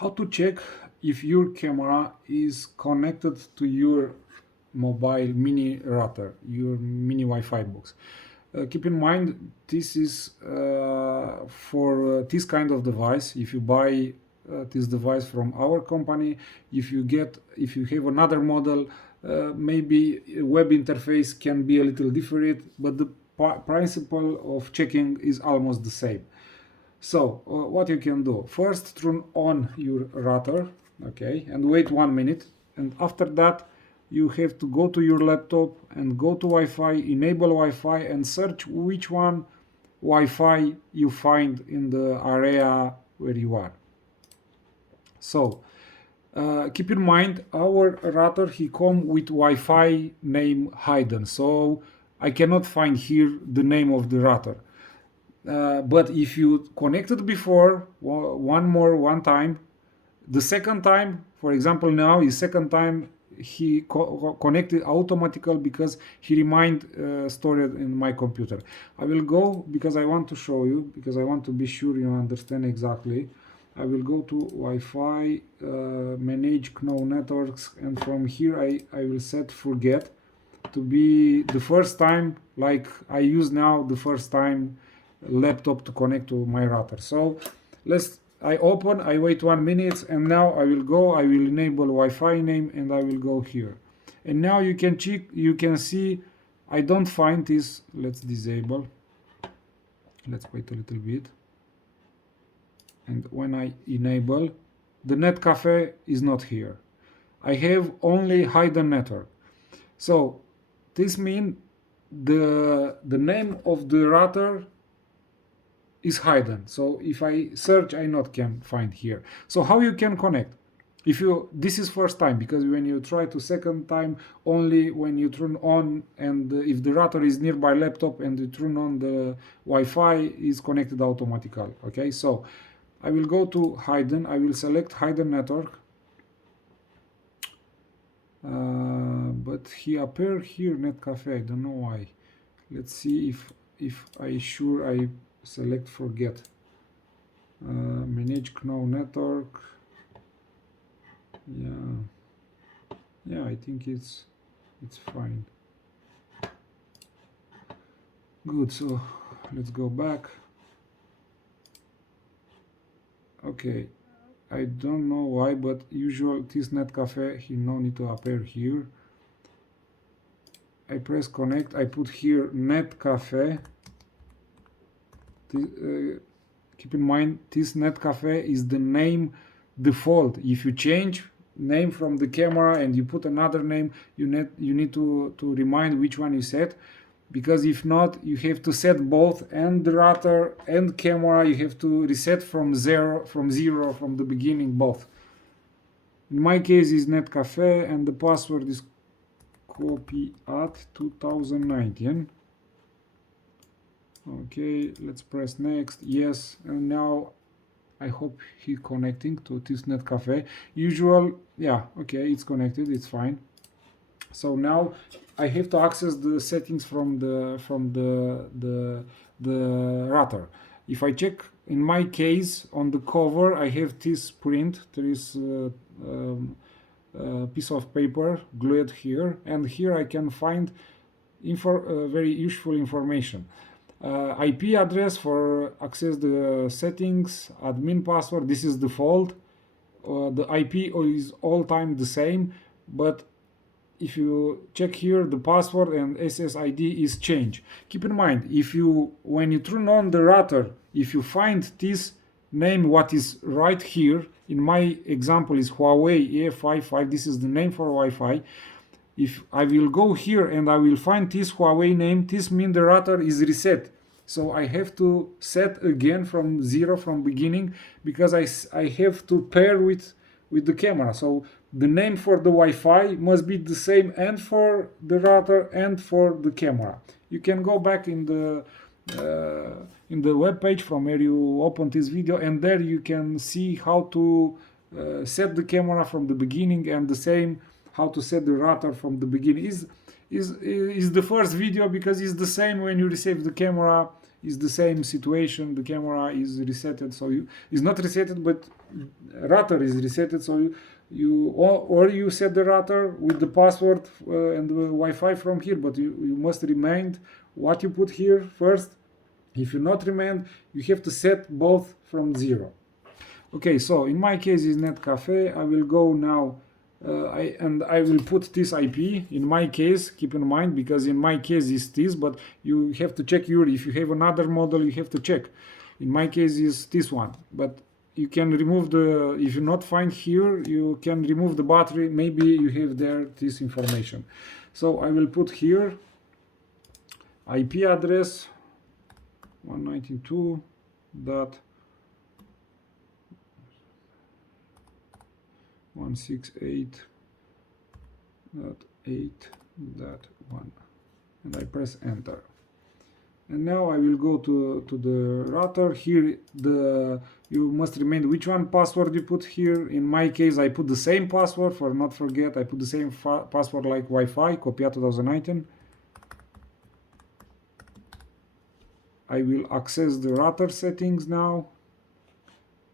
How to check if your camera is connected to your mobile mini router, your mini Wi-Fi box. Keep in mind this is for this kind of device. If you buy this device from our company, if you have another model, maybe web interface can be a little different, but the principle of checking is almost the same. So what you can do, first turn on your router, okay, and wait 1 minute, and after that you have to go to your laptop and go to Wi-Fi, enable Wi-Fi, and search which one Wi-Fi you find in the area where you are. So keep in mind our router he come with Wi-Fi name hidden, so I cannot find here the name of the router. But if you connected before one time, the second time, for example, now is second time he connected automatically because he remained stored in my computer. I will go because I want to show you, because I want to be sure you understand exactly. I will go to Wi-Fi, manage GNOME networks, and from here I will set forget to be the first time, like I use now the first time laptop to connect to my router. So I open, I wait 1 minute, and now I will enable Wi-Fi name, and I will go here. And now you can check, you can see I don't find this. Let's disable. Let's wait a little bit. And when I enable, the Netcafe is not here. I have only hidden network. So this means the name of the router is hidden. So if I search, I not can find here. So how you can connect? If you, this is first time, because when you try to second time, only when you turn on, and if the router is nearby laptop and you turn on the Wi-Fi, is connected automatically. Okay, so I will go to hidden. I will select hidden network. But he appear here Netcafe. I don't know why. Let's see if I select forget. Manage GNOME network. Yeah, I think it's fine. Good. So let's go back. Okay, I don't know why, but usual this Netcafe he no need to appear here. I press connect. I put here Netcafe. Keep in mind this Netcafe is the name default. If you change name from the camera and you put another name, you need to remind which one you set, because if not, you have to set both, and the router and camera you have to reset from zero from the beginning, both. In my case is Netcafe, and the password is copy at 2019. Okay, let's press next. Yes, and now I hope he's connecting to this Netcafe. Usual, yeah, okay, it's connected, it's fine. So now I have to access the settings from the router. If I check, in my case, on the cover, I have this print. There is a piece of paper glued here, and here I can find very useful information. IP address for access the settings, admin password, this is default. The IP is all time the same, but if you check here, the password and SSID is changed. Keep in mind, when you turn on the router, if you find this name, what is right here, in my example is Huawei EF55, this is the name for Wi-Fi. If I will go here and I will find this Huawei name, this means the router is reset. So I have to set again from zero, from beginning, because I have to pair with the camera. So the name for the Wi-Fi must be the same, and for the router and for the camera. You can go back in the web page from where you opened this video, and there you can see how to set the camera from the beginning, and the same how to set the router from the beginning. Is the first video, because it's the same when you receive the camera is the same situation. The camera is resetted, so is not resetted, but router is resetted. So or you set the router with the password and the Wi-Fi from here, but you must remind what you put here first. If you not remind, you have to set both from 0. Okay, so in my case is Netcafe. I will go now. I will put this IP in my case. Keep in mind, because in my case is this, but you have to check if you have another model, you have to check. In my case is this one, but you can remove if you not find here, you can remove the battery. Maybe you have there this information. So I will put here IP address 192.168.8.1, and I press enter. And now I will go to the router. Here you must remember which one password you put here. In my case, I put the same password for not forget. I put the same password like Wi-Fi, Copia 2019. I will access the router settings now.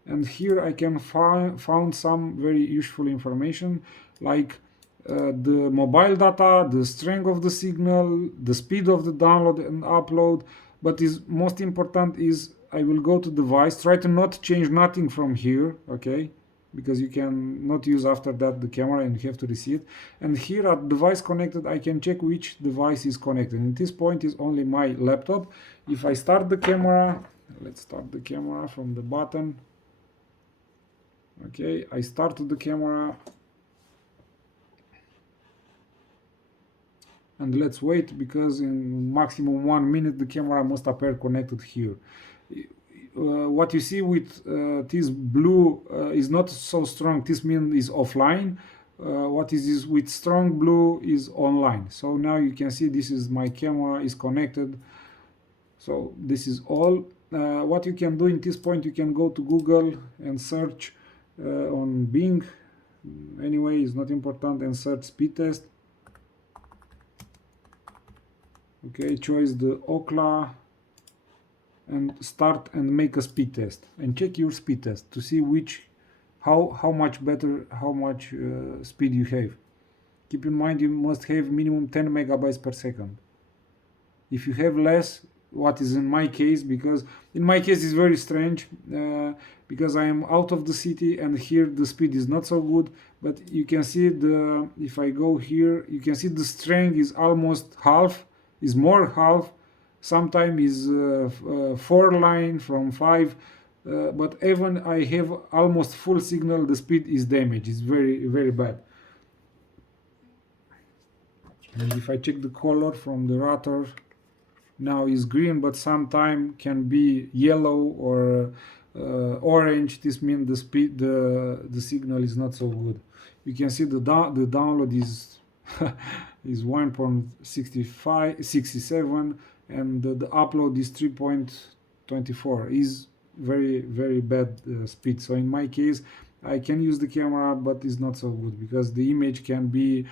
And here I can found some very useful information, like the mobile data, the strength of the signal, the speed of the download and upload. But is most important is I will go to device, try to not change nothing from here, okay, because you can not use after that the camera and you have to reset. And here at device connected, I can check which device is connected. And at this point is only my laptop. If I start the camera, let's start the camera from the button. Okay, I started the camera, and let's wait, because in maximum 1 minute the camera must appear connected here. What you see with this blue is not so strong. This means is offline. What is with strong blue is online. So now you can see this is my camera is connected. So this is all. What you can do in this point, you can go to Google and search on Bing. Anyway, it's not important, and search speed test. Okay, choose the Ookla and start and make a speed test and check your speed test to see how much better, how much speed you have. Keep in mind you must have minimum 10 megabytes per second. If you have less, what is in my case, because in my case is very strange, because I am out of the city and here the speed is not so good, but you can see if I go here, you can see the strength is almost half, is more half, sometimes is 4 line from 5, but even I have almost full signal, the speed is damaged, it's very bad. And if I check the color from the router, now is green, but sometime can be yellow or orange. This means the speed, the signal is not so good. You can see the download is is 1.67 and the upload is 3.24. Is very bad speed. So in my case, I can use the camera, but it's not so good because the image can be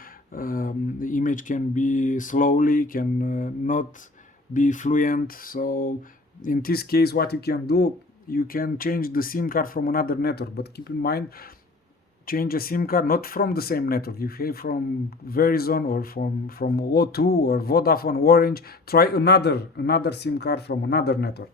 slowly, can not be fluent. So in this case, what you can do, you can change the SIM card from another network, but keep in mind, change a SIM card not from the same network. If you have from Verizon or from O2 or Vodafone, Orange, try another SIM card from another network.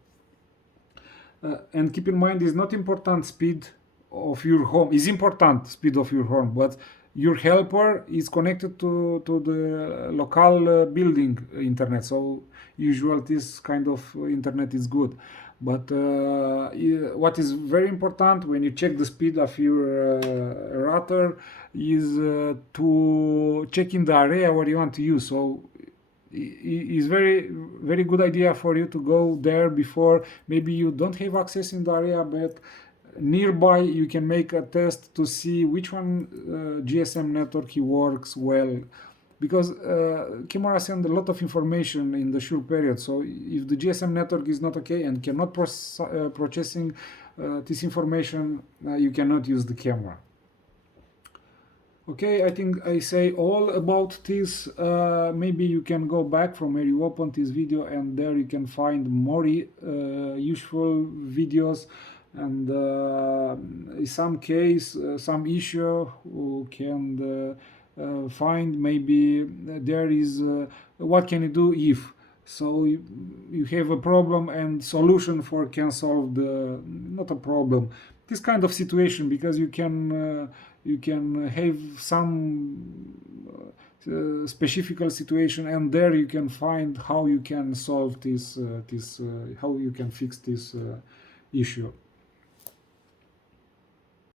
And keep in mind, it's not important speed of your home. It's important speed of your home, but your helper is connected to the local building internet. So usually this kind of internet is good. But what is very important when you check the speed of your router is to check in the area where you want to use. So it's very good idea for you to go there before. Maybe you don't have access in the area, but nearby you can make a test to see which one GSM network works well, because camera send a lot of information in the short period. So if the GSM network is not okay and cannot processing this information, you cannot use the camera. Okay, I think I say all about this. Maybe you can go back from where you opened this video, and there you can find more useful videos. And in some case, some issue you can find. Maybe there is what can you do if. So you have a problem and solution for can solve the not a problem. This kind of situation, because you can have some specific situation, and there you can find how you can solve this how you can fix this issue.